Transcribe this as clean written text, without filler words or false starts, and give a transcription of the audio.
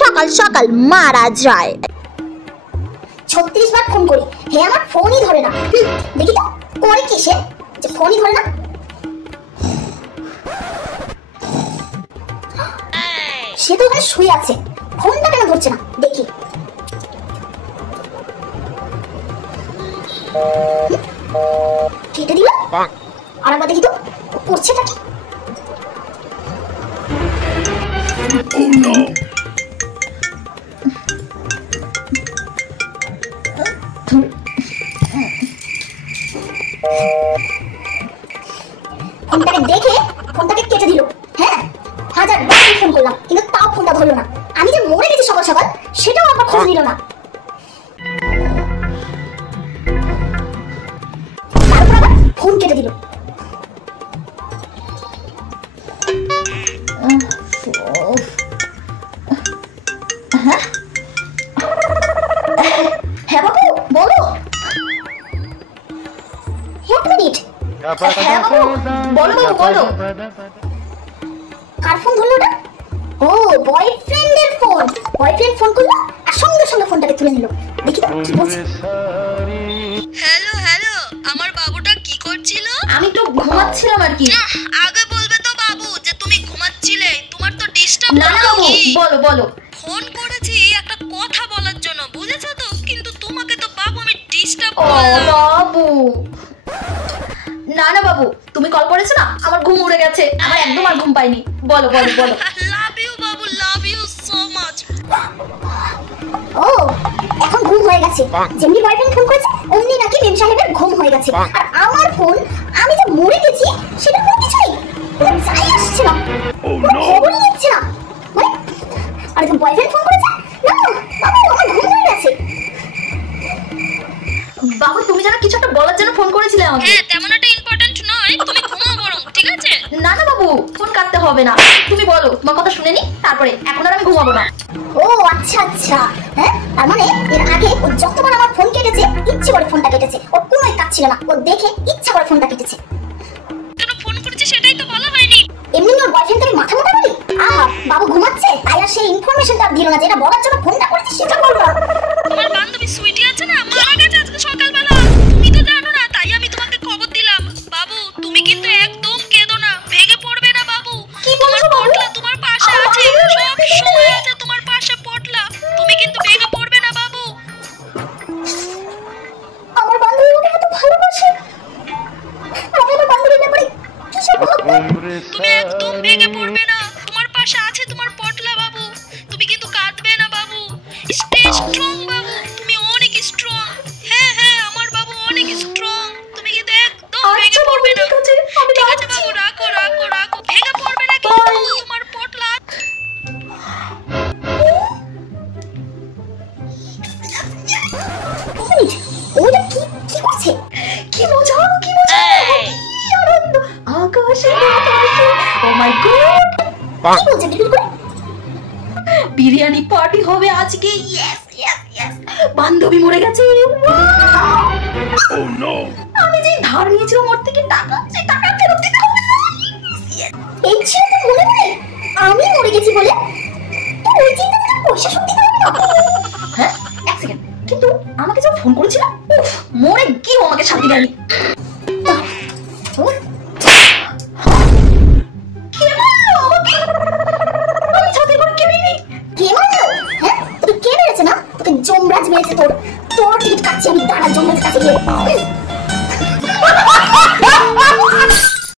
সকাল সকাল মারা যায়। 36 বার ফোন করি, হে আমার ফোনই ধরে না। দেখি তো করে কি সে, যে ফোনই ধরে না। সে তো এখানে শুয়ে আছে, ফোনটা কেন ধরছে না দেখি। কেটে দিল, আরেকবার দেখি তো করছেটা কি। ফোনটাকে দেখে ফোনটাকে কেটে দিল। হ্যাঁ, 1000 বার ফোন করলাম কিন্তু তাও ফোনটা ধরলো না। আমি যে মরে গেছি সকাল সকাল সেটাও আবার খোঁজ নিল না। তারপর আবার ফোন কেটে দিল। হ্যাঁ বাবু বলো। এক মিনিট। হ্যাঁ বাবু বলো বাবু বলো। কার ফোন ধরলো না? ও বয়ফ্রেন্ডের ফোন। বয়ফ্রেন্ড ফোন করলো আর সঙ্গে সঙ্গে ফোনটাকে তুলে নিল। দেখি তো কি বলছে। হ্যালো হ্যালো, আমার বাবুটা কি করছিল? আমি তো ঘুমাচ্ছিলাম আর কি। আগে বলবে তো বাবু যে তুমি ঘুমাচ্ছিলে, তোমার তো ডিস্টার্ব না না বাবু বলো বলো। ফোন করেছি একটা কথা বলার জন্য, বুঝেছো তো? কিন্তু তোমাকে তো বাবু আমি ডিস্টার্ব ও করলাম। বাবু না না বাবু, তুমি কল করেছো না, আমার ঘুম উড়ে গেছে, আমার একদম আর ঘুম পাইনি। বলো বলো বলো। Love you Babu, love you so much. ও এখন ঘুম হয়ে গেছে। যেমনি বয়ফ্রেন্ড ফোন করেছে অমনি নাকি মেম সাহেবের ঘুম হয়ে গেছে। আর আমার ফোন, আমি যে মরে গেছি সেটা কোনো কিছুই কোনো যাই আসছে না, কোনো খবরই নিচ্ছে না। মানে আর এখন বয়ফ্রেন্ড ফোন করেছে না, বাবু আমার ঘুম হয়ে গেছে। বাবু তুমি যেন কিছু একটা বলার জন্য ফোন করেছিলে আমাকে। হ্যাঁ, তেমন একটা ইম্পর্টেন্ট নয়, তুমি ঘুমাও বরং, ঠিক আছে? না না বাবু ফোন কাটতে হবে না, তুমি বলো, তোমার কথা শুনে নি তারপরে। এখন আর আমি ঘুমাবো না। ও আচ্ছা আচ্ছা, হ্যাঁ তার মানে এর আগে ও যতবার আমার ফোন কেটেছে ইচ্ছে করে ফোনটা কেটেছে, ওর কোনোই কাজ ছিল না, ও দেখে ইচ্ছা করে ফোনটা কেটেছে। কেন ফোন করেছি সেটাই তো বলা হয়নি। এমনি ওর বয়ফ্রেন্ডকে আমি মাথা মোটা বলি? বাবু ঘুমাচ্ছে তাই আর সেই ইনফরমেশনটা দিল না, যেটা বলার জন্য ফোনটা করেছে সেটা বলবো। তোমার বান্ধবী সুইটি আছে না, মারা গেছে আজকে সকালবেলা। তুমি তো জানো না, তাই আমি তোমাকে খবর দিলাম। বাবু তুমি কিন্তু একদম কেঁদো না, ভেঙে পড়বে না বাবু। কি বলছো বাবু? পটলা তোমার পাশে আছে, সব সময় আছে তোমার পাশে পটলা। তুমি কিন্তু ভেঙে পড়বে না বাবু। আমার বান্ধবী আমাকে এত ভালোবাসে, আমি আমার বান্ধবীর ব্যাপারে কি সব ভাববো? তুমি একদম ভেঙে পড়বে না, তোমার পাশে আছে তোমার পটলা বাবু। তুমি কিন্তু কাঁদবে না বাবু। স্টে স্ট্রং বাবু, তুমি অনেক স্ট্রং। হ্যাঁ হ্যাঁ আমার বাবু অনেক স্ট্রং, তুমি কিন্তু একদম ভেঙে পড়বে না। ঠিক আছে বাবু, রাখো রাখো রাখো, ভেঙে পড়বে না কিন্তু তোমার পটলা। ওটা কি কি করছে? কি মজা কি মজা, কি আনন্দ। আকাশে আকাশে, ও মাই গড, কি বলছে বিলকুল করে? বিরিয়ানি পার্টি হবে আজকে। ইয়েস ইয়েস ইয়েস, বান্ধবী মরে গেছে। ও নো, আমি যে ধার নিয়েছিলাম ওর থেকে টাকা, সেই টাকা ফেরত দিতে হবে। এই ছিল তো মনে নেই আমি মরে গেছি বলে? তো ওই চিন্তা করে পয়সা শক্তি পাবো না। হ্যাঁ এক সেকেন্ড, কিন্তু আমাকে যখন ফোন করেছিল মরে গিয়ে আমাকে শান্তি দেয়নি। কে মারলো আমাকে? আমি ছাদে করে কে মেরেনি? কে মারলো? হ্যাঁ তোকে কে মেরেছে? না তোকে যমরাজ মেরেছে। তোর টিকিট কাটছি আমি, দাঁড়া যমরাজ কাছে গিয়ে।